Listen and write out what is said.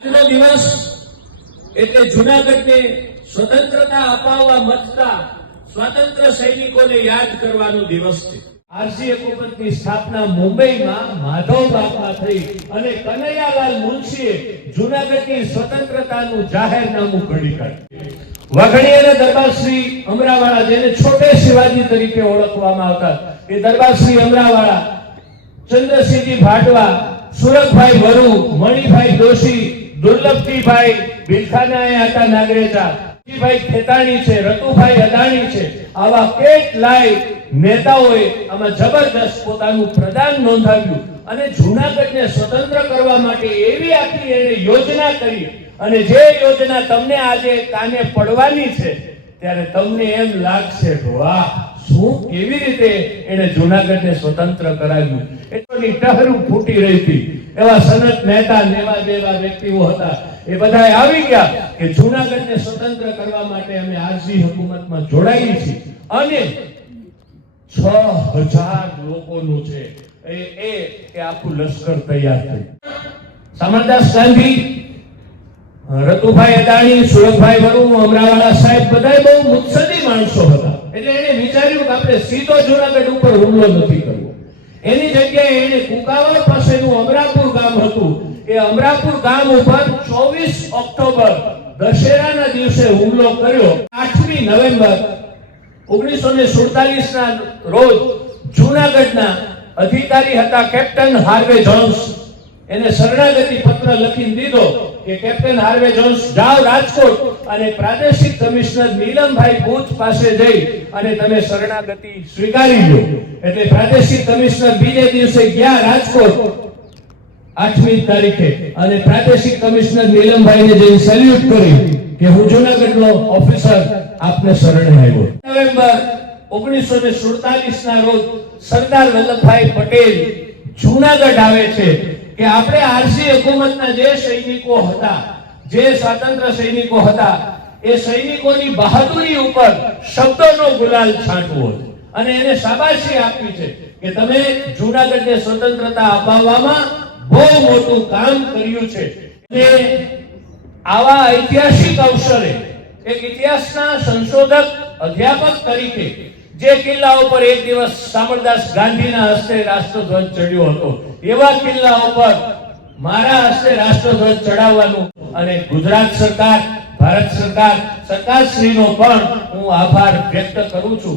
આજનો દિવસ એટલે જુનાગઢને સ્વતંત્રતા અપાવવા મતતા સ્વતંત્ર સૈનિકોને યાદ કરવાનો દિવસ છે. આરસી હકુમતની સ્થાપના મુંબઈમાં માધવબાગમાં થઈ અને કનૈયાલાલ મુનશીએ જુનાગઢની સ્વતંત્રતાનું જાહેરનામું ઘડી કાઢ્યું. વઘણી અને દરબારશ્રી અમરાવાળા જેને છોટે શિવાજી તરીકે ઓળખવામાં આવતા એ દરબારશ્રી અમરાવાળા ચંદ્રસિંહજી ભાટવા, સુરતભાઈ વરુ, મણિભાઈ દોશી દુર્લભજીભાઈ બિલખાના હતા નાગરેજા. ભાઈ ખેતાણી છે, રતુભાઈ અદાણી છે. આવા કેટલાય નેતાઓએ આમાં જબરદસ્ત પોતાનું પ્રદાન નોંધાવ્યું અને જૂનાગઢને સ્વતંત્ર કરવા માટે એવી આખી એને યોજના કરી અને જે યોજના તમને આજે કાને પડવાની છે, ત્યારે તમને એમ લાગશે વાહ, શું કેવી રીતે એને જૂનાગઢને સ્વતંત્ર કરાવ્યું? એટલી ટહરું ફૂટી રહી હતી. એવા સનત મહેતા લેવા દેવા વ્યક્તિઓ હતા. એ બધા આવી ગયા કે જૂનાગઢને સ્વતંત્ર કરવા માટે અમે આરસી હુકુમતમાં જોડાઈ છીએ. અને છ હજાર લોકોનું છે. એ એ કે આખું લશ્કર તૈયાર થયું. સમરદાસ ગાંધી, રતુભાઈ અદાણી, સુરતભાઈ વરુ અમરાવાલા સાહેબ બધાય બહુ મુત્સદી માણસો હતા. એટલે એને વિચાર્યું કે આપણે સીધો જુનાગઢ ઉપર હુમલો નથી કરવો. એની જગ્યાએ એને કુકાવા પાસેનું અમરાપુર ગામ હતું. એ અમરાપુર ગામ ઉપર 24 ઓક્ટોબર દશેરાના દિવસે હુમલો કર્યો. 8મી નવેમ્બર 1947 ના રોજ જૂનાગઢના અધિકારી હતા કેપ્ટન હાર્વે જોન્સ. એને શરણાગતિ પત્ર લખીને દીધો. કે કેપ્ટન હાર્વે જોન્સ જાઓ રાજકોટ અને પ્રાદેશિક કમિશનર નીલમભાઈ બુચ પાસે જઈ અને તમે શરણાગતિ સ્વીકારી લો. એટલે પ્રાદેશિક કમિશનર બીજે દિવસે ગયા રાજકોટ આઠમી તારીખે અને પ્રાદેશિક કમિશનર નીલમભાઈને જઈને સેલ્યુટ કરી કે હું જુનાગઢનો ઓફિસર આપને શરણે આવ્યો નવેમ્બર ઓગણીસો ને સુડતાલીસ ના રોજ સરદાર વલ્લભભાઈ પટેલ જુનાગઢ આવે છે. કે આપણે આરસી હુકુમતના જે સૈનિકો હતા, જે સ્વતંત્ર સૈનિકો હતા, એ સૈનિકોની બહાદુરી ઉપર શબ્દોનો ગુલાલ છાંટવો અને એને શાબાશી આપી છે કે તમે જૂનાગઢને સ્વતંત્રતા અપાવવામાં બહુ મોટું કામ કર્યું છે. અને આવા ઐતિહાસિક અવસરે એક ઇતિહાસના સંશોધક અધ્યાપક તરીકે જે કિલ્લા ઉપર એક દિવસ સામરદાસ ગાંધીના હસ્તે રાષ્ટ્રધ્વજ ચડ્યો હતો. એવા કિલ્લા ઉપર મારા હસ્તે રાષ્ટ્રધ્વજ ચડાવવાનું અને ગુજરાત સરકાર, ભારત સરકાર, સરકારશ્રીનો પણ હું આભાર વ્યક્ત કરું છું.